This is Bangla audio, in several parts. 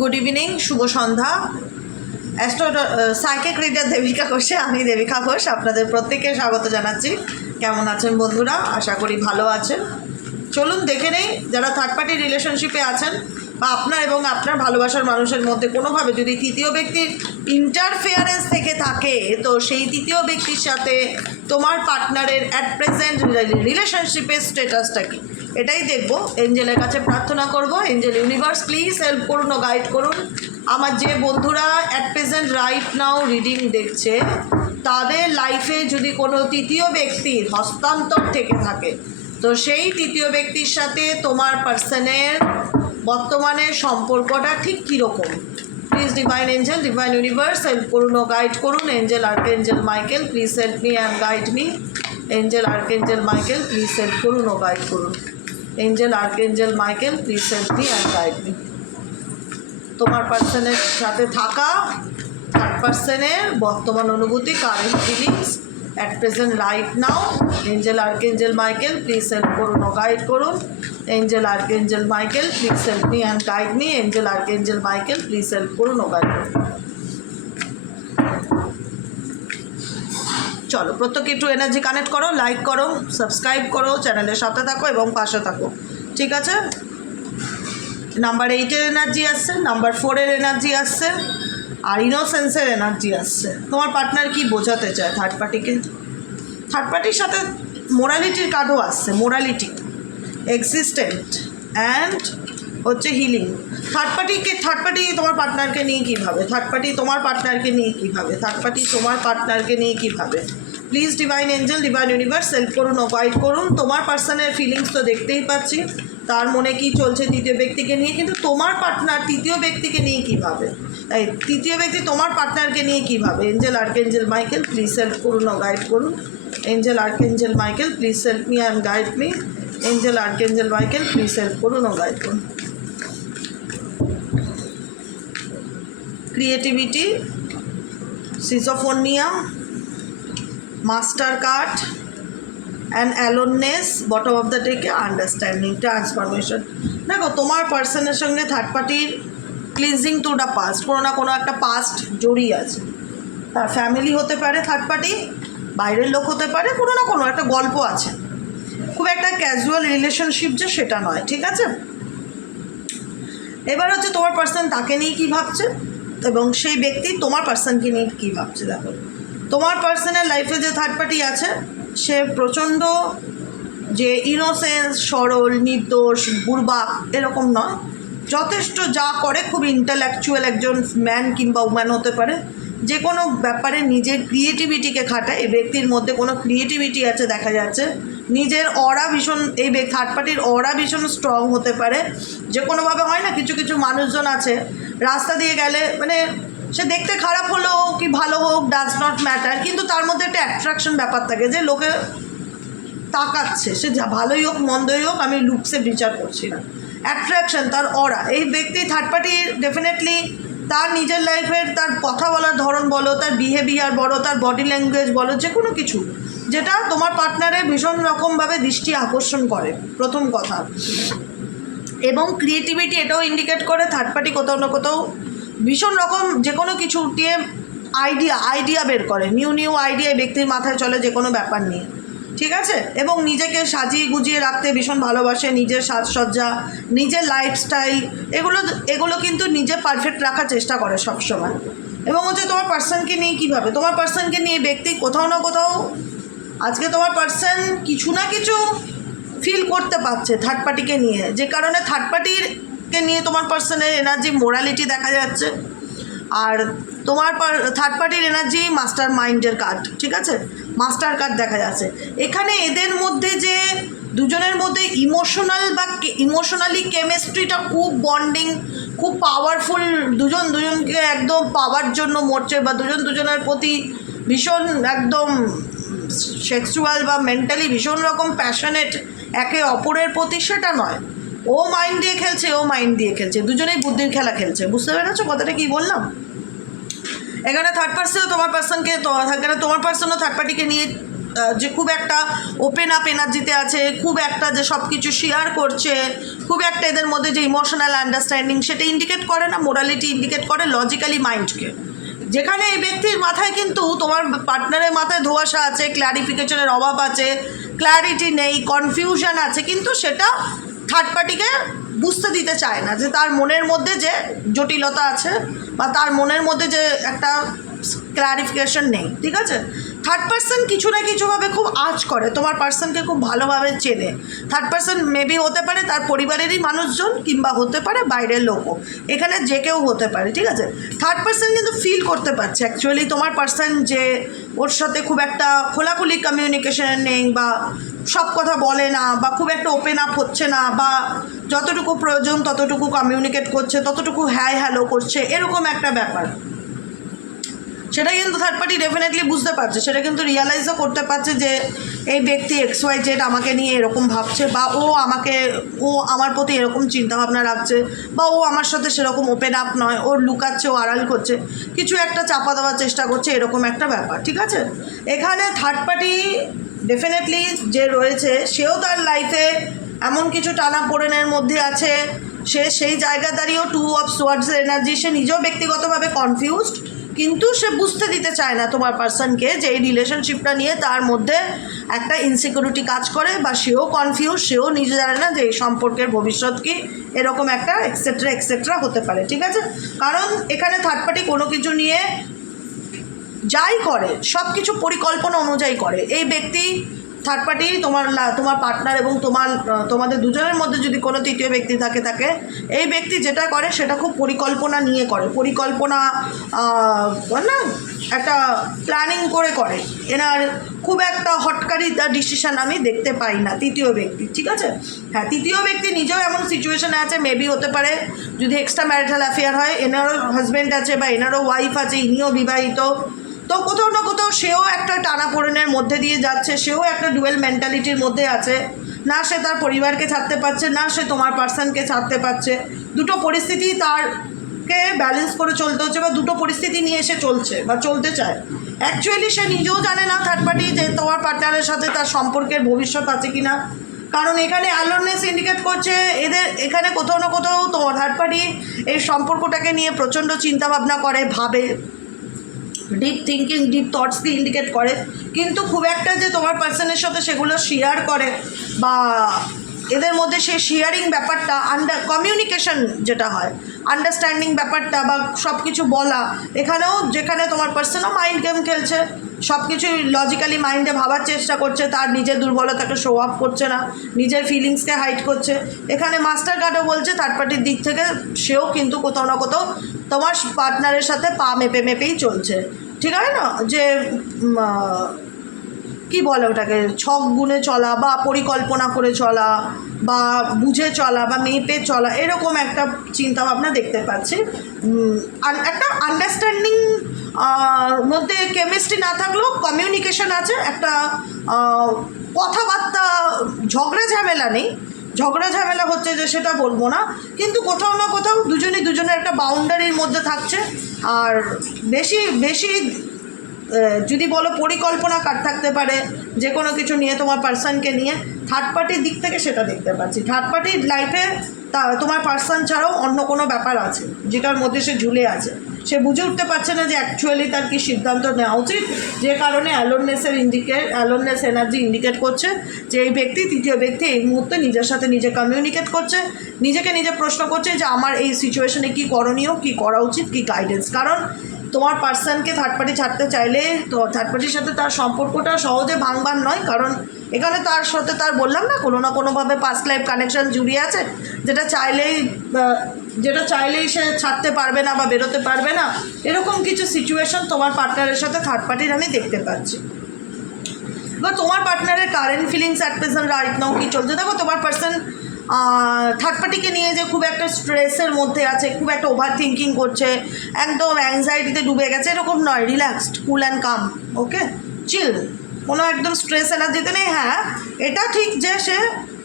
গুড ইভিনিং, শুভ সন্ধ্যা। অ্যাস্ট্রো সাইকিক রিডার দেবিকা ঘোষে, আমি দেবিকা ঘোষ আপনাদের প্রত্যেককে স্বাগত জানাচ্ছি। কেমন আছেন বন্ধুরা? আশা করি ভালো আছেন। চলুন দেখে নেই, যারা থার্ড পার্টি রিলেশনশিপে আছেন বা আপনার এবং আপনার ভালোবাসার মানুষের মধ্যে কোনোভাবে যদি তৃতীয় ব্যক্তির ইন্টারফেয়ারেন্স থেকে থাকে, তো সেই তৃতীয় ব্যক্তির সাথে তোমার পার্টনারের অ্যাট প্রেজেন্ট রিলেশনশিপের স্ট্যাটাসটা কি, এটাই দেখবো। এঞ্জেলের কাছে প্রার্থনা করব, এঞ্জেল ইউনিভার্স প্লিজ হেল্প করুন ও গাইড করুন। আমার যে বন্ধুরা at present right now reading দেখছে, তাদের লাইফে যদি কোনো তৃতীয় ব্যক্তির হস্তান্তর থেকে থাকে, তো সেই তৃতীয় ব্যক্তির সাথে তোমার পার্সনের বর্তমানে সম্পর্কটা ঠিক কীরকম। Please divine angel, divine universe help করুন ও গাইড করুন। Angel archangel Michael please help me and guide me. Angel archangel Michael please help করুন ও গাইড করুন। Angel archangel Michael please help me and guide me. তোমার পার্সনের সাথে থাকা থার্ড পার্সনের বর্তমান অনুভূতি, current feelings at present right now. Angel archangel Michael please help করুন ও গাইড করুন। Angel archangel Michael please help me and guide me. Angel archangel Michael please help করুন ও গাইড করুন। চলো প্রত্যেকে একটু এনার্জি কানেক্ট করো, লাইক করো, সাবস্ক্রাইব করো, চ্যানেলের সাথে থাকো এবং পাশে থাকো, ঠিক আছে? নাম্বার 8-এর এনার্জি আসছে, নাম্বার 4-এর এনার্জি আসছে, আর ইনোসেন্সের এনার্জি আসছে। তোমার পার্টনার কি বোঝাতে চায় থার্ড পার্টিকে? থার্ড পার্টির সাথে মোরালিটির কার্ডও আসছে, মোরালিটি, এক্সিস্টেন্ট অ্যান্ড হচ্ছে হিলিং। থার্ড পার্টি তোমার পার্টনারকে নিয়ে কীভাবে, থার্ড পার্টি তোমার পার্টনারকে নিয়ে কীভাবে, থার্ড পার্টি তোমার পার্টনারকে নিয়ে কীভাবে। Please divine angel, divine universe help করুন ও গাইড করুন। তোমার পার্সনের ফিলিংস তো দেখতেই পাচ্ছি, তার মনে কি চলছে তৃতীয় ব্যক্তিকে নিয়ে, কিন্তু তোমার পার্টনার তৃতীয় ব্যক্তিকে নিয়ে কীভাবে, তাই তৃতীয় ব্যক্তি তোমার পার্টনারকে নিয়ে কীভাবে। Angel archangel Michael please help করুন ও গাইড করুন। Angel archangel Michael please help me and guide me. Angel archangel Michael please help করুন ও গাইড করুন। ক্রিয়েটিভিটি, সিজোফোনিয়া, master card and aloneness, bottom of the ডেকে আন্ডারস্ট্যান্ডিং, ট্রান্সফরমেশন। দেখো তোমার পার্সনের সঙ্গে থার্ড পার্টির ক্লিনজিং টু দ্য পাস্ট, কোনো না কোনো একটা পাস্ট জড়িয়ে আছে। তার ফ্যামিলি হতে পারে, থার্ড পার্টি বাইরের লোক হতে পারে, কোনো না কোনো একটা গল্প আছে। খুব একটা ক্যাজুয়াল রিলেশনশিপ যে সেটা নয়, ঠিক আছে? এবার হচ্ছে তোমার পার্সন তাকে নিয়ে কী ভাবছে এবং সেই ব্যক্তি তোমার পার্সনকে নিয়ে কী ভাবছে। দেখো তোমার পার্সনের লাইফে যে থার্ড পার্টি আছে, সে প্রচণ্ড যে ইনোসেন্স, সরল, নির্দোষ, বুড়বাক এরকম নয়, যথেষ্ট যা করে খুব ইন্টালেকচুয়াল একজন ম্যান কিংবা উম্যান হতে পারে। যে কোনো ব্যাপারে নিজের ক্রিয়েটিভিটিকে খাটায়, এই ব্যক্তির মধ্যে কোনো ক্রিয়েটিভিটি আছে দেখা যাচ্ছে। নিজের অরা ভীষণ, এই থার্ড পার্টির অরা ভীষণ স্ট্রং হতে পারে। যে কোনোভাবে হয় না, কিছু কিছু মানুষজন আছে রাস্তা দিয়ে গেলে, মানে সে দেখতে খারাপ হলেও কি ভালো হোক ডাজ নট ম্যাটার, কিন্তু তার মধ্যে একটা অ্যাট্রাকশন ব্যাপার থাকে যে লোকে তাকাচ্ছে, সে যা ভালোই হোক মন্দই হোক, আমি লুকসে বিচার করছি না, অ্যাট্রাকশন, তার অরা। এই ব্যক্তি থার্ড পার্টি ডেফিনেটলি তার নিজের লাইফের, তার কথা বলার ধরন বলো, তার বিহেভিয়ার বলো, তার বডি ল্যাঙ্গুয়েজ বলো, যে কোনো কিছু যেটা তোমার পার্টনারের ভীষণ রকমভাবে দৃষ্টি আকর্ষণ করে, প্রথম কথা। এবং ক্রিয়েটিভিটি এটাও ইন্ডিকেট করে থার্ড পার্টি কোথাও না কোথাও ভীষণ রকম যে কোনো কিছু দিয়ে আইডিয়া বের করে, নিউ আইডিয়া ব্যক্তির মাথায় চলে যে কোনো ব্যাপার নিয়ে, ঠিক আছে? এবং নিজেকে সাজিয়ে গুজিয়ে রাখতে ভীষণ ভালোবাসে, নিজের সাজসজ্জা, নিজের লাইফস্টাইল, এগুলো কিন্তু নিজে পারফেক্ট রাখার চেষ্টা করে সবসময়। এবং হচ্ছে তোমার পার্সনকে নিয়ে কীভাবে, তোমার পার্সনকে নিয়ে ব্যক্তি কোথাও না কোথাও আজকে তোমার পার্সন কিছু না কিছু ফিল করতে পারছে থার্ড পার্টিকে নিয়ে, যে কারণে থার্ড পার্টিকে নিয়ে তোমার পার্সনের এনার্জি, মোরালিটি দেখা যাচ্ছে। আর তোমার থার্ড পার্টির এনার্জি মাস্টার মাইন্ডের কার্ড, ঠিক আছে? মাস্টার কার্ড দেখা যাচ্ছে এখানে। এদের মধ্যে যে দুজনের মধ্যে ইমোশনালি কেমিস্ট্রিটা খুব বন্ডিং, খুব পাওয়ারফুল, দুজনকে একদম পাওয়ার জন্য মরছে, বা দুজনের প্রতি ভীষণ একদম সেক্সুয়াল বা মেন্টালি ভীষণ রকম প্যাশনেট একে অপরের প্রতি, সেটা নয়। ও মাইন্ড দিয়ে খেলছে, ও মাইন্ড দিয়ে খেলছে, দুজনেই বুদ্ধির খেলা খেলছে। বুঝতে পেরেছো কথাটা কী বললাম? এখানে থার্ড পার্সনও তোমার পার্সনকে, এখানে তোমার পার্সনও থার্ড পার্টিকে নিয়ে যে খুব একটা ওপেন আপ এনার্জিতে আছে, খুব একটা যে সব কিছু শেয়ার করছে, খুব একটা এদের মধ্যে যে ইমোশনাল আন্ডারস্ট্যান্ডিং সেটা ইন্ডিকেট করে না, মোরালিটি ইন্ডিকেট করে লজিক্যালি মাইন্ডকে। যেখানে এই ব্যক্তির মাথায় কিন্তু তোমার পার্টনারের মাথায় ধোঁয়াশা আছে, ক্ল্যারিফিকেশনের অভাব আছে, ক্ল্যারিটি নেই, কনফিউশন আছে, কিন্তু সেটা থার্ড পার্টিকে বুঝতে দিতে চায় না যে তার মনের মধ্যে যে জটিলতা আছে বা তার মনের মধ্যে যে একটা ক্লারিফিকেশন নেই। ঠিক আছে, থার্ড পার্সন কিছু না কিছুভাবে খুব আঁচ করে, তোমার পার্সনকে খুব ভালোভাবে চেনে। থার্ড পার্সন মেবি হতে পারে তার পরিবারেরই মানুষজন, কিংবা হতে পারে বাইরের লোকও, এখানে যে কেউ হতে পারে। ঠিক আছে, থার্ড পার্সন কিন্তু ফিল করতে পারছে অ্যাকচুয়ালি তোমার পার্সন যে ওর সাথে খুব একটা খোলাখুলি কমিউনিকেশন নেই, বা সব কথা বলে না, বা খুব একটা ওপেন আপ হচ্ছে না, বা যতটুকু প্রয়োজন ততটুকু কমিউনিকেট করছে, ততটুকু হ্যাঁ হ্যালো করছে, এরকম একটা ব্যাপার। সেটা কিন্তু থার্ড পার্টি ডেফিনেটলি বুঝতে পারছে, সেটা কিন্তু রিয়ালাইজও করতে পারছে যে এই ব্যক্তি XYZ আমাকে নিয়ে এরকম ভাবছে, বা ও আমার প্রতি এরকম চিন্তাভাবনা রাখছে, বা ও আমার সাথে সেরকম ওপেন আপ নয়, ওর লুকাচ্ছে, ও আড়াল করছে, কিছু একটা চাপা দেওয়ার চেষ্টা করছে, এরকম একটা ব্যাপার। ঠিক আছে, এখানে থার্ড পার্টি ডেফিনেটলি যে রয়েছে সেও তার লাইফে এমন কিছু টানাপোড়েনের মধ্যে আছে, সে সেই জায়গা দাঁড়িয়েও 2 অফ সোয়ার্ডসের এনার্জি, সে নিজেও ব্যক্তিগতভাবে কনফিউজড, কিন্তু সে বুঝতে দিতে চায় না তোমার পার্সনকে যে এই রিলেশনশিপটা নিয়ে তার মধ্যে একটা ইনসিকিউরিটি কাজ করে, বা সেও কনফিউজ, সেও নিজে জানে না যে এই সম্পর্কের ভবিষ্যৎ কি, এরকম একটা এক্সেট্রা এক্সেট্রা হতে পারে। ঠিক আছে, কারণ এখানে থার্ড পার্টি কোনো কিছু নিয়ে যাই করে সব কিছু পরিকল্পনা অনুযায়ী করে। এই ব্যক্তি থার্ড পার্টি তোমার পার্টনার এবং তোমাদের দুজনের মধ্যে যদি কোনো তৃতীয় ব্যক্তি থাকে, এই ব্যক্তি যেটা করে সেটা খুব পরিকল্পনা নিয়ে করে, পরিকল্পনা না একটা প্ল্যানিং করে। এনার খুব একটা হটকারি ডিসিশন আমি দেখতে পাই না তৃতীয় ব্যক্তি। ঠিক আছে, হ্যাঁ, তৃতীয় ব্যক্তি নিজেও এমন সিচুয়েশনে আছে, মেবি হতে পারে যদি এক্সট্রা ম্যারিটাল অ্যাফেয়ার হয়, এনারও হাজব্যান্ড আছে বা এনারও ওয়াইফ আছে, ইনিও বিবাহিত, তো কোথাও না কোথাও সেও একটা টানাপোড়েনের মধ্যে দিয়ে যাচ্ছে, সেও একটা ডুয়েল মেন্টালিটির মধ্যে আছে, না সে তার পরিবারকে ছাড়তে পারছে, না সে তোমার পার্সনকে ছাড়তে পারছে, দুটো পরিস্থিতি তারকে ব্যালেন্স করে চলতে হচ্ছে, বা দুটো পরিস্থিতি নিয়ে এসে চলছে বা চলতে চায়। অ্যাকচুয়ালি সে নিজেও জানে না থার্ড পার্টি যে তোমার পার্টনারের সাথে তার সম্পর্কের ভবিষ্যৎ আছে কি না, কারণ এখানে অ্যালোননেস ইন্ডিকেট করছে এখানে কোথাও না কোথাও তোমার থার্ড পার্টি এই সম্পর্কটাকে নিয়ে প্রচণ্ড চিন্তাভাবনা করে, ভাবে, ডিপ থিঙ্কিং, ডিপ থটসকে ইন্ডিকেট করে, কিন্তু খুব একটা যে তোমার পার্সনের সাথে সেগুলো শেয়ার করে, বা এদের মধ্যে সেই শেয়ারিং ব্যাপারটা, কমিউনিকেশন যেটা হয়, আন্ডারস্ট্যান্ডিং ব্যাপারটা, বা সব কিছু বলা, এখানেও যেখানে তোমার পার্সনও মাইন্ড গেম খেলছে, সব কিছুই লজিক্যালি মাইন্ডে ভাবার চেষ্টা করছে, তার নিজের দুর্বলতাকে শো আপ করছে না, নিজের ফিলিংসকে হাইড করছে। এখানে মাস্টার কার্ডও বলছে থার্ড পার্টির দিক থেকে সেও কিন্তু কোথাও না কোথাও তোমার পার্টনারের সাথে পা মেপেই চলছে। ঠিক আছে না, যে কি বলে ওটাকে, ছক গুণে চলা, বা পরিকল্পনা করে চলা, বা বুঝে চলা, বা মেপে চলা, এরকম একটা চিন্তাভাবনা দেখতে পাচ্ছি। একটা আন্ডারস্ট্যান্ডিং মধ্যে কেমিস্ট্রি না থাকলেও কমিউনিকেশন আছে, একটা কথাবার্তা, ঝগড়া ঝামেলা নেই, ঝগড়া ঝামেলা হচ্ছে যে সেটা বলবো না, কিন্তু কোথাও না কোথাও দুজনের একটা বাউন্ডারির মধ্যে থাকছে। আর বেশি যদি বলো পরিকল্পনা থাকতে পারে যে কোনো কিছু নিয়ে তোমার পার্সনকে নিয়ে, থার্ড পার্টির দিক থেকে সেটা দেখতে পাচ্ছি। থার্ড পার্টির লাইফে তোমার পার্সন ছাড়াও অন্য কোনো ব্যাপার আছে যেটার মধ্যে সে ঝুলে আছে, সে বুঝে উঠতে পারছে না যে অ্যাকচুয়ালি তার কী সিদ্ধান্ত নেওয়া উচিত, যে কারণে অ্যালোননেস এনার্জি ইন্ডিকেট করছে যে এই ব্যক্তি, তৃতীয় ব্যক্তি এই মুহূর্তে নিজের সাথে নিজে কমিউনিকেট করছে, নিজেকে নিজে প্রশ্ন করছে যে আমার এই সিচুয়েশনে কী করণীয়, কী করা উচিত, কী গাইডেন্স। কারণ তোমার পার্সনকে থার্ড পার্টি ছাড়তে চাইলে তো থার্ড পার্টির সাথে তার সম্পর্কটা সহজে ভাঙবার নয়, কারণ এখানে তার সাথে তার বললাম না কোনো না কোনোভাবে পাস্ট লাইফ কানেকশন জুড়ে আছে, যেটা চাইলেই সে ছাড়তে পারবে না বা বেরোতে পারবে না, এরকম কিছু সিচুয়েশন তোমার পার্টনারের সাথে থার্ড পার্টির আমি দেখতে পাচ্ছি। বা তোমার পার্টনারের current feelings at present right now কী চলছে, দেখো তোমার পার্সন থার্ড পার্টিকে নিয়ে যে খুব একটা স্ট্রেসের মধ্যে আছে, খুব একটা ওভার থিঙ্কিং করছে, একদম অ্যাংজাইটিতে ডুবে গেছে, এরকম নয়, রিল্যাক্সড, কুল অ্যান্ড কাম, ওকে, চিল, কোনো একদম স্ট্রেস এনার্জিতে নেই। হ্যাঁ, এটা ঠিক যে সে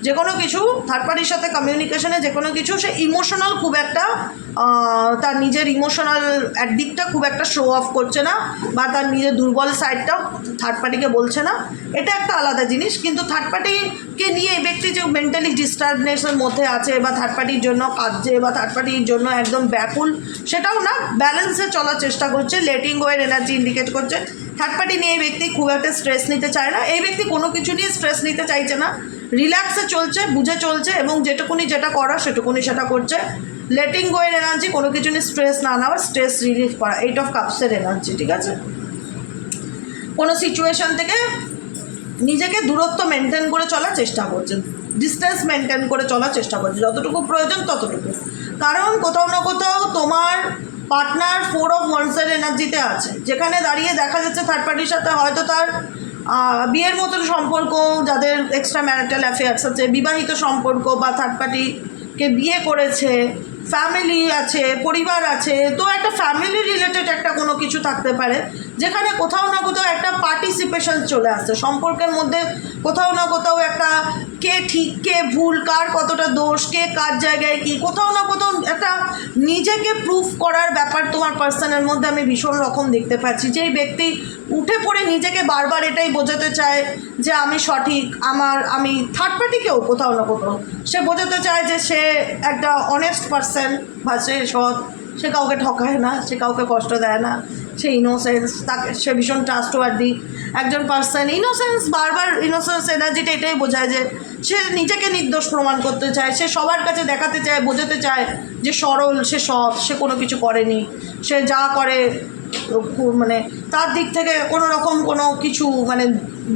যে কোনো কিছু থার্ড পার্টির সাথে কমিউনিকেশনে যে কোনো কিছু সে ইমোশনাল খুব একটা তার নিজের ইমোশনাল দিকটা খুব একটা শো অফ করছে না, বা তার নিজের দুর্বল সাইডটাও থার্ড পার্টিকে বলছে না, এটা একটা আলাদা জিনিস। কিন্তু থার্ড পার্টিকে নিয়ে এই ব্যক্তি যে মেন্টালি ডিস্টার্বনেসের মধ্যে আছে, বা থার্ড পার্টির জন্য কাঁদছে, বা থার্ড পার্টির জন্য একদম ব্যাকুল, সেটাও না, ব্যালেন্সে চলার চেষ্টা করছে, লেটিং গো এর এনার্জি ইন্ডিকেট করছে। থার্ড পার্টি নিয়ে এই ব্যক্তি খুব একটা স্ট্রেস নিতে চায় না, এই ব্যক্তি কোনো কিছু নিয়ে স্ট্রেস নিতে চাইছে না, রিল্যাক্সে চলছে, বুঝে চলছে, এবং যেটুকুনি যেটা করা সেটুকুনি সেটা করছে। লেটিং গো এর এনার্জি, কোনো কিছু নিয়ে স্ট্রেস না নেওয়া, স্ট্রেস রিলিফ করা, 8 অফ কাপসের এনার্জি, ঠিক আছে। কোনো সিচুয়েশন থেকে নিজেকে দূরত্ব মেনটেন করে চলার চেষ্টা করছেন, ডিস্টেন্স মেনটেন করে চলার চেষ্টা করছে, যতটুকু প্রয়োজন ততটুকু। কারণ কোথাও না কোথাও তোমার পার্টনার 4 অফ ওয়ান্ডসের এনার্জিতে আছে, যেখানে দাঁড়িয়ে দেখা যাচ্ছে থার্ড পার্টির সাথে হয়তো তার বিয়ের মতন সম্পর্ক, যাদের এক্সট্রা ম্যারিটাল অ্যাফেয়ার্স আছে, বিবাহিত সম্পর্ক, বা থার্ড পার্টিকে বিয়ে করেছে, ফ্যামিলি আছে, পরিবার আছে, তো একটা ফ্যামিলি রিলেটেড একটা কোনো কিছু থাকতে পারে, যেখানে কোথাও না কোথাও একটা পার্টিসিপেশন চলে আসছে সম্পর্কের মধ্যে। কোথাও না কোথাও একটা কে ঠিক কে ভুল, কার কতটা দোষ, কে কার জায়গায় কি, কোথাও না কোথাও একটা নিজেকে প্রুফ করার ব্যাপার তোমার পার্সনের মধ্যে আমি ভীষণ রকম দেখতে পাচ্ছি। যেই ব্যক্তি উঠে পড়ে নিজেকে বারবার এটাই বোঝাতে চায় যে আমি সঠিক, আমি থার্ড পার্টিকেও কোথাও না কোথাও সে বোঝাতে চায় যে সে একটা অনেস্ট পার্সন, বা সে সৎ, সে কাউকে ঠকায় না, সে কাউকে কষ্ট দেয় না, সে ইনোসেন্স, তাকে সে ভীষণ ট্রাস্টওয়ার্দি একজন পার্সন। ইনোসেন্স, বারবার ইনোসেন্স এনার্জিটা এটাই বোঝায় যে সে নিজেকে নির্দোষ প্রমাণ করতে চায়, সে সবার কাছে দেখাতে চায়, বোঝাতে চায় যে সরল, সে সৎ, সে কোনো কিছু করেনি, সে যা করে মানে তার দিক থেকে কোনো রকম কোনো কিছু মানে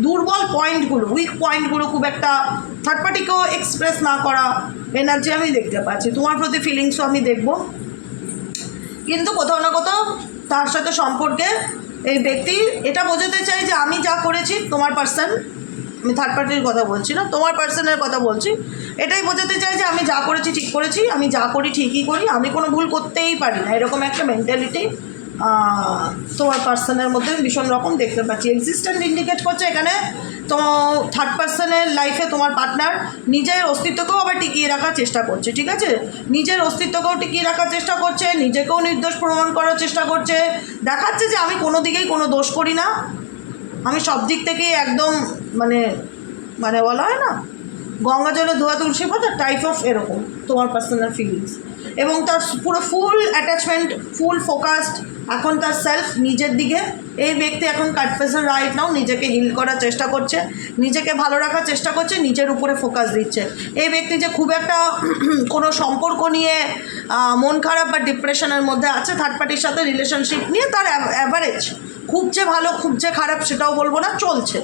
দুর্বল পয়েন্টগুলো, উইক পয়েন্টগুলো খুব একটা থার্ড পার্টিকেও এক্সপ্রেস না করা এনার্জি আমি দেখতে পাচ্ছি। তোমার প্রতি ফিলিংসও আমি দেখব, কিন্তু কোথাও না কোথাও তার সাথে সম্পর্কে এই ব্যক্তি এটা বোঝাতে চাই যে আমি যা করেছি, তোমার পার্সন, আমি থার্ড পার্টির কথা বলছি না, তোমার পার্সনের কথা বলছি, এটাই বোঝাতে চাই যে আমি যা করেছি ঠিক করেছি, আমি যা করি ঠিকই করি, আমি কোনো ভুল করতেই পারি না, এরকম একটা মেন্টালিটি তোমার পার্সনের মধ্যে ভীষণ রকম দেখতে পাচ্ছি। এক্সিস্টেন্ট ইন্ডিকেট করছে এখানে তো থার্ড পার্সনের লাইফে তোমার পার্টনার নিজের অস্তিত্বকেও আবার টিকিয়ে রাখার চেষ্টা করছে, ঠিক আছে, নিজের অস্তিত্বকেও টিকিয়ে রাখার চেষ্টা করছে, নিজেকেও নির্দোষ প্রমাণ করার চেষ্টা করছে, দেখাচ্ছে যে আমি কোনো দিকেই কোনো দোষ করি না, আমি সব দিক থেকেই একদম মানে মানে বলা হয় না গঙ্গা জলে ধোয়া তুলসী পাতা টাইপ অফ, এরকম তোমার পার্সোনাল ফিলিংস। এবং তার পুরো ফুল অ্যাটাচমেন্ট, ফুল ফোকাসড এখন তার সেলফ, নিজের দিকে। এই ব্যক্তি এখন কাটফেসের রাইট নাও নিজেকে হিল করার চেষ্টা করছে, নিজেকে ভালো রাখার চেষ্টা করছে, নিজের উপরে ফোকাস দিচ্ছে। এই ব্যক্তি যে খুব একটা কোনো সম্পর্ক নিয়ে মন খারাপ বা ডিপ্রেশনের মধ্যে আছে থার্ড পার্টির সাথে রিলেশনশিপ নিয়ে, তার অ্যাভারেজ, খুব যে ভালো খুব যে খারাপ সেটাও বলবো না, চলছে।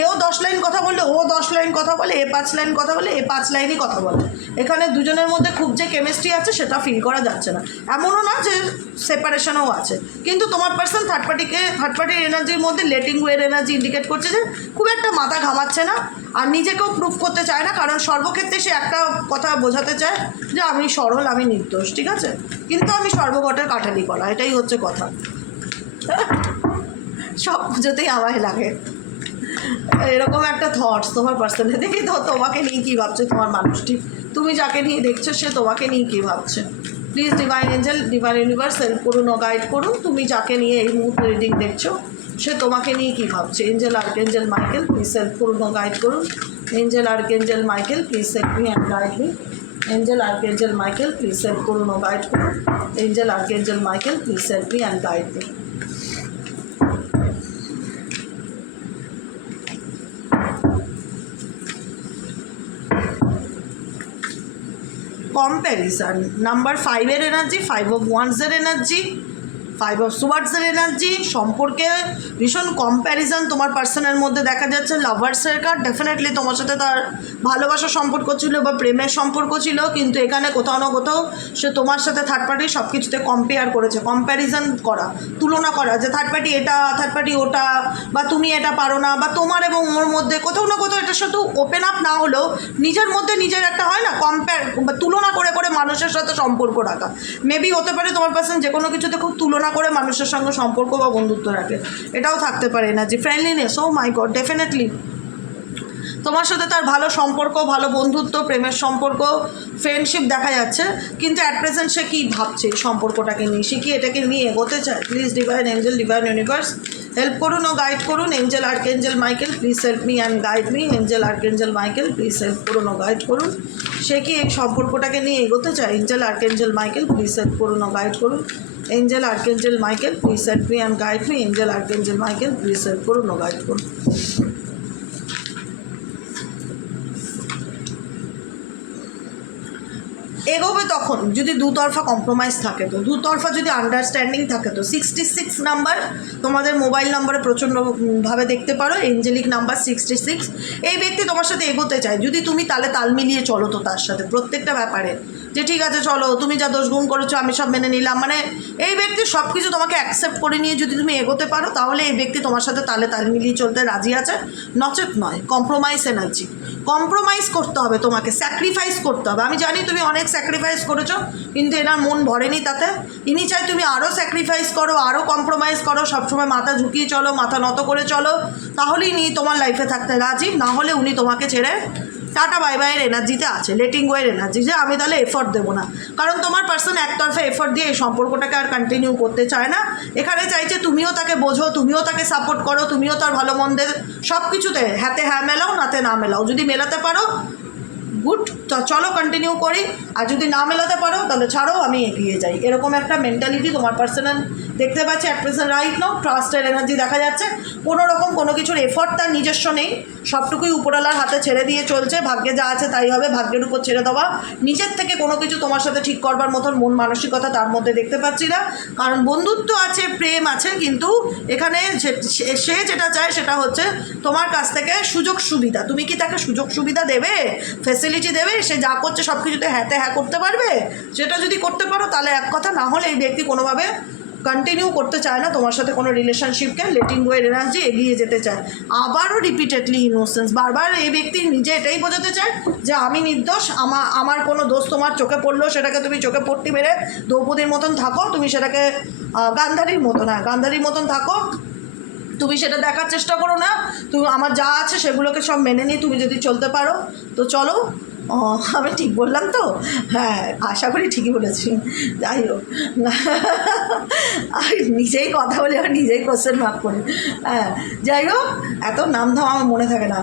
এও 10 লাইন কথা বললে ও 10 লাইন কথা বলে, এ 5 লাইন কথা বলে, এ 5 লাইনই কথা বলে। এখানে দুজনের মধ্যে খুব যে কেমিস্ট্রি আছে সেটা ফিল করা যাচ্ছে না, এমনও না যে সেপারেশনও আছে। কিন্তু তোমার পার্সন থার্ড পার্টির এনার্জির মধ্যে লেটিং ওয়ের এনার্জি ইন্ডিকেট করছে যে খুব একটা মাথা ঘামাচ্ছে না, আর নিজেকেও প্রুফ করতে চায় না, কারণ সর্বক্ষেত্রে সে একটা কথা বোঝাতে চায় যে আমি সরল, আমি নির্দোষ, ঠিক আছে, কিন্তু আমি সর্বঘটের কাঠালি করা, এটাই হচ্ছে কথা। সব পুজোতেই আমায় লাগে এরকম একটা থটস তোমার পার্সনে। দেখি তো তোমাকে নিয়ে কী ভাবছে তোমার মানুষটি, তুমি যাকে নিয়ে দেখছো সে তোমাকে নিয়ে কী ভাবছে। Please divine angel, divine universe help করুন ও গাইড করুন, তুমি যাকে নিয়ে এই মুহূর্তে রিডিং দেখছো সে তোমাকে নিয়ে কী ভাবছে। Angel archangel Michael please help করুন ও গাইড করুন। Angel archangel Michael please help me and guide me. Angel archangel Michael please help করুন ও গাইড করুন। Angel archangel Michael please help me and guide me. Comparison, number 5-এর এনার্জি, 5 অফ ওয়ান্ডসের এনার্জি, 5 অফ সোয়ার্ডসের এনার্জি, সম্পর্কে ভীষণ কম্প্যারিজন তোমার পার্সনের মধ্যে দেখা যাচ্ছে। লাভার্সের কার্ড, ডেফিনেটলি তোমার সাথে তার ভালোবাসার সম্পর্ক ছিল বা প্রেমের সম্পর্ক ছিল, কিন্তু এখানে কোথাও না কোথাও সে তোমার সাথে থার্ড পার্টি সব কিছুতে কম্পেয়ার করেছে, কম্প্যারিজন করা, তুলনা করা, যে থার্ড পার্টি এটা, থার্ড পার্টি ওটা, বা তুমি এটা পারো না, বা তোমার এবং ওর মধ্যে কোথাও না কোথাও এটা শুধু ওপেন আপ না হলেও নিজের মধ্যে নিজের একটা হয় না কম্পেয়ার বা তুলনা করে করে মানুষের সাথে সম্পর্ক রাখা। মেবি হতে পারে তোমার পার্সন যে কোনো কিছুতে খুব তুলনা করে মানুষের সঙ্গে সম্পর্ক বা বন্ধুত্ব রাখে, এটাও থাকতে পারে না। যে ফ্রেন্ডলিনেস, ও মাই গড, ডেফিনেটলি তোমার সাথে তার ভালো সম্পর্ক, ভালো বন্ধুত্ব, প্রেমের সম্পর্ক, ফ্রেন্ডশিপ দেখা যাচ্ছে, কিন্তু অ্যাট প্রেজেন্ট সে কী ভাবছে সম্পর্কটাকে নিয়ে, সে কি এটাকে নিয়ে এগোতে চায়? Please divine angel, divine universe help করুন ও গাইড করুন। Angel archangel Michael please help me and guide me. Angel archangel Michael please help করুন ও গাইড করুন। সে কি এই সম্পর্কটাকে নিয়ে এগোতে চায়? Angel archangel Michael please help করুন ও গাইড করুন। Angel archangel Michael please help me and guide me. Angel archangel Michael please help করুন ও গাইড করুন। এগোবে তখন যদি দুতরফা কম্প্রোমাইজ থাকে, তো দুতরফা যদি আন্ডারস্ট্যান্ডিং থাকে, তো 66 নাম্বার তোমাদের মোবাইল নাম্বারে প্রচণ্ডভাবে দেখতে পারো, এঞ্জেলিক নাম্বার 66। এই ব্যক্তি তোমার সাথে এগোতে চায় যদি তুমি তালে তাল মিলিয়ে চলো, তো তার সাথে প্রত্যেকটা ব্যাপারে যে ঠিক আছে চলো, তুমি যা দোষগুণ করেছো আমি সব মেনে নিলাম, মানে এই ব্যক্তি সব কিছু তোমাকে অ্যাকসেপ্ট করে নিয়ে যদি তুমি এগোতে পারো, তাহলে এই ব্যক্তি তোমার সাথে তালে তাল মিলিয়ে চলতে রাজি আছে, নচেত নয়। কম্প্রোমাইজ এনার্জি, কম্প্রোমাইজ করতে হবে তোমাকে, স্যাক্রিফাইস করতে হবে। আমি জানি তুমি অনেক স্যাক্রিফাইস করেছো, কিন্তু এনার মন ভরেনি তাতে। ইনি চাই তুমি আরও স্যাক্রিফাইস করো, আরও কম্প্রোমাইজ করো, সবসময় মাথা ঝুঁকিয়ে চলো, মাথা নত করে চলো, তাহলেই ইনি তোমার লাইফে থাকতে রাজি। না হলে উনি তোমাকে ছেড়ে টাটা বাই বাইয়ের এনার্জিতে আছে, লেটিং গোয়ের এনার্জি, যে আমি তাহলে এফর্ট দেবো না। কারণ তোমার পার্সন একতরফা এফর্ট দিয়ে এই সম্পর্কটাকে আর কন্টিনিউ করতে চায় না। এখানে চাইছে তুমিও তাকে বোঝো, তুমিও তাকে সাপোর্ট করো, তুমিও তার ভালো মন্দের সব কিছুতে হাতে হ্যাঁ মেলাও, নাতে না মেলাও। যদি মেলাতে পারো গুড, তো চলো কন্টিনিউ করি, আর যদি না মেলাতে পারো তাহলে ছাড়ো, আমি এগিয়ে যাই। এরকম একটা মেন্টালিটি তোমার পার্সোনাল দেখতে পাচ্ছি অ্যাট প্রেজেন্ট রাইট নাও। ট্রাস্টের এনার্জি দেখা যাচ্ছে, কোনো রকম কোনো কিছুর এফর্ট তার নিজস্ব নেই, সবটুকুই উপরওয়ালার হাতে ছেড়ে দিয়ে চলছে। ভাগ্যে যা আছে তাই হবে, ভাগ্যের উপর ছেড়ে দেওয়া। নিজের থেকে কোনো কিছু তোমার সাথে ঠিক করবার মতন মন মানসিকতা তার মধ্যে দেখতে পাচ্ছি না, কারণ বন্ধুত্ব আছে, প্রেম আছে, কিন্তু এখানে সে যেটা চায় সেটা হচ্ছে তোমার কাছ থেকে সুযোগ সুবিধা। তুমি কি তাকে সুযোগ সুবিধা দেবে, ফেসিলিটি দেবে? সে যা করছে সব কিছুতে হ্যাঁতে হ্যাঁ করতে পারবে? সেটা যদি করতে পারো তাহলে এক কথা, না হলে এই ব্যক্তি কোনোভাবে কন্টিনিউ করতে চায় না তোমার সাথে কোনো রিলেশনশিপকে, লেটিং গো এর এনার্জি, এগিয়ে যেতে চায়। আবারও রিপিটেডলি ইনোসেন্স, বারবার এই ব্যক্তি নিজে এটাই বোঝাতে চায় যে আমি নির্দোষ, আমার কোনো দোষ তোমার চোখে পড়লো, সেটাকে তুমি চোখে পট্টি মেরে দ্রৌপদীর মতন থাকো, তুমি সেটাকে গান্ধারীর মতন, হ্যাঁ গান্ধারীর মতন থাকো, তুমি সেটা দেখার চেষ্টা করো না। তুমি আমার যা আছে সেগুলোকে সব মেনে নিয়ে তুমি যদি চলতে পারো তো চলো। আমি ঠিক বললাম তো? হ্যাঁ, আশা করি ঠিকই বলেছি। যাই হোক, আমি নিজেই কথা বলি, আমি নিজেই কোশ্চেন মার্ক করি। হ্যাঁ, যাই হোক, এত নাম ধাম আমার মনে থাকে না।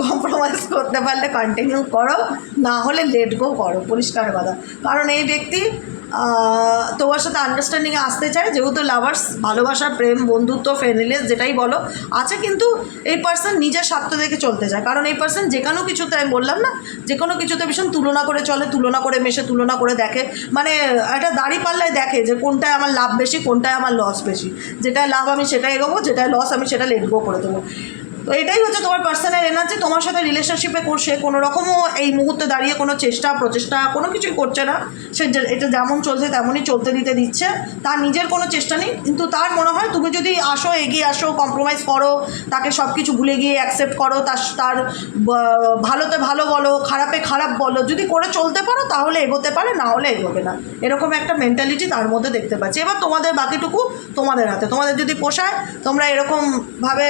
কম্প্রোমাইজ করতে পারলে কন্টিনিউ করো, না হলে লেট গো করো, পরিষ্কার কথা। কারণ এই ব্যক্তি তোমার সাথে আন্ডারস্ট্যান্ডিংয়ে আসতে চায়, যেহেতু লাভার্স, ভালোবাসা, প্রেম, বন্ধুত্ব, ফ্রেন্ডলিনেস যেটাই বলো আছে, কিন্তু এই পার্সন নিজের স্বার্থ দেখে চলতে চায়। কারণ এই পার্সন যে কোনো কিছুতে, আমি বললাম না, যে কোনো কিছুতে ভীষণ তুলনা করে চলে, তুলনা করে মেশে, তুলনা করে দেখে, মানে একটা দাড়ি পাল্লায় দেখে যে কোনটায় আমার লাভ বেশি, কোনটায় আমার লস বেশি। যেটায় লাভ আমি সেটাই এগোবো, যেটায় লস আমি সেটা লেট গো করে দেবো। তো এটাই হচ্ছে তোমার পার্সোনাল এনার্জি। তোমার সাথে রিলেশনশিপে সে কোনো রকমও এই মুহূর্তে দাঁড়িয়ে কোনো প্রচেষ্টা কোনো কিছুই করছে না। সে এটা যেমন চলছে তেমনই চলতে দিচ্ছে, তার নিজের কোনো চেষ্টা নেই। কিন্তু তার মনে হয় তুমি যদি আসো, এগিয়ে আসো, কম্প্রোমাইজ করো, তাকে সব কিছু ভুলে গিয়ে অ্যাকসেপ্ট করো, তার ভালোতে ভালো বলো, খারাপে খারাপ বলো, যদি করে চলতে পারো তাহলে এগোতে পারে, না হলে এগোবে না। এরকম একটা মেন্টালিটি তার মধ্যে দেখতে পাচ্ছি। এবার তোমাদের বাকিটুকু তোমাদের হাতে, তোমাদের যদি পোষায় তোমরা এরকমভাবে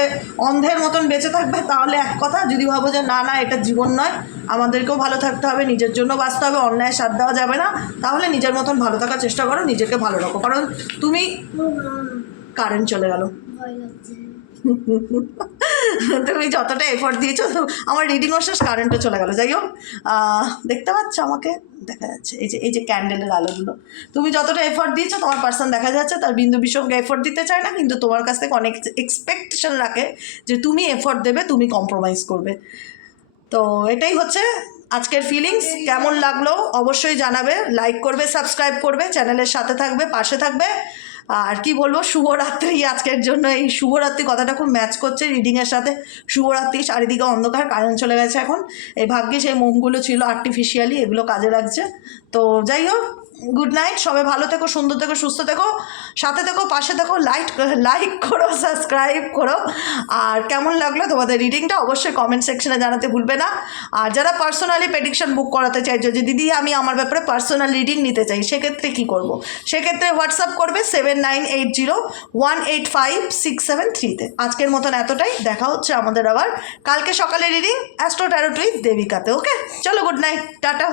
অন্ধের মতন বেঁচে থাকবে, তাহলে এক কথা। যদি ভাবো যে না না এটা জীবন নয়, আমাদেরকেও ভালো থাকতে হবে, নিজের জন্য বাঁচতে হবে, অন্যায় সাথ দেওয়া যাবে না, তাহলে নিজের মতন ভালো থাকার চেষ্টা করো, নিজেকে ভালো রাখো। কারণ তুমি, কারেন্ট চলে গেল, তুমি যতটা এফোর্ট দিয়েছো, আমার রিডিংও শেষ, কারেন্টও চলে গেল। যাই হোক, দেখতে পাচ্ছ আমাকে, দেখা যাচ্ছে এই যে ক্যান্ডেলের আলোগুলো, তুমি যতটা এফোর্ট দিয়েছো তোমার পার্সন দেখা যাচ্ছে তার বিন্দু বিসর্গে এফোর্ট দিতে চায় না, কিন্তু তোমার কাছ থেকে অনেক এক্সপেকটেশন রাখে যে তুমি এফোর্ট দেবে, তুমি কম্প্রোমাইজ করবে। তো এটাই হচ্ছে আজকের ফিলিংস। কেমন লাগলো অবশ্যই জানাবে, লাইক করবে, সাবস্ক্রাইব করবে, চ্যানেলের সাথে থাকবে, পাশে থাকবে। আর কি বলবো, শুভরাত্রি আজকের জন্য। এই শুভরাত্রি কথাটা খুব ম্যাচ করছে রিডিংয়ের সাথে। শুভরাত্রি, চারিদিকে অন্ধকার, কারেন্ট চলে গেছে এখন। এই ভাগ্যে সেই মোমগুলো ছিল আর্টিফিশিয়ালি, এগুলো কাজে লাগছে। তো যাই হোক, গুড নাইট, সবাই ভালো থেকো, সুন্দর থেকো, সুস্থ থেকো, সাথে থেকো, পাশে থেকো, লাইক করো, সাবস্ক্রাইব করো। আর কেমন লাগলো তোমাদের রিডিংটা অবশ্যই কমেন্ট সেকশনে জানাতে ভুলবে না। আর যারা পার্সোনালি প্রেডিকশন বুক করাতে চাইছো যে দিদি আমি আমার ব্যাপারে পার্সোনাল রিডিং নিতে চাই, সেক্ষেত্রে কী করবো? সেক্ষেত্রে হোয়াটসঅ্যাপ করবে 7980185673-তে। আজকের মতন এতটাই, দেখা হচ্ছে আমাদের আবার কালকে সকালে রিডিং অ্যাস্ট্রো ট্যারোট উইথ দেবিকাতে। ওকে, চলো গুড নাইট, টাটা।